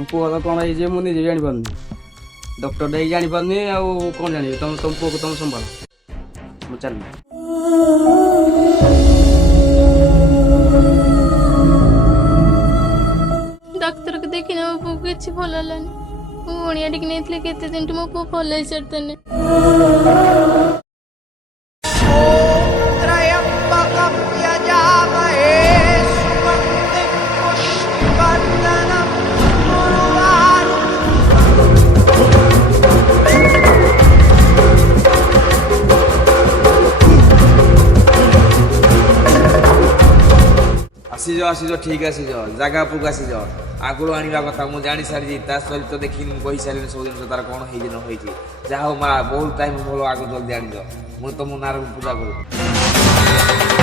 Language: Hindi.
तुम पुआ तो कौन है मुझे जानी पारनी डॉक्टर दे जानी पारनी आउ कौन जानी तुम पुआ को तुम संभाल मु चल डाक्तर को देखी ना मो किसी भल है पुणिया टिक नहीं केते दिन मो पु भल है सारते आसीज ठीक आसीज जगह पुक आसीज आगुड़ आने कथा मुझे जानी सारी सहित देखी कही सारे सब जिन तार कौन हो जहाँ माँ बहुत टाइम भल आग जल्दी आनी मुझे तुम नार पूजा करूँ।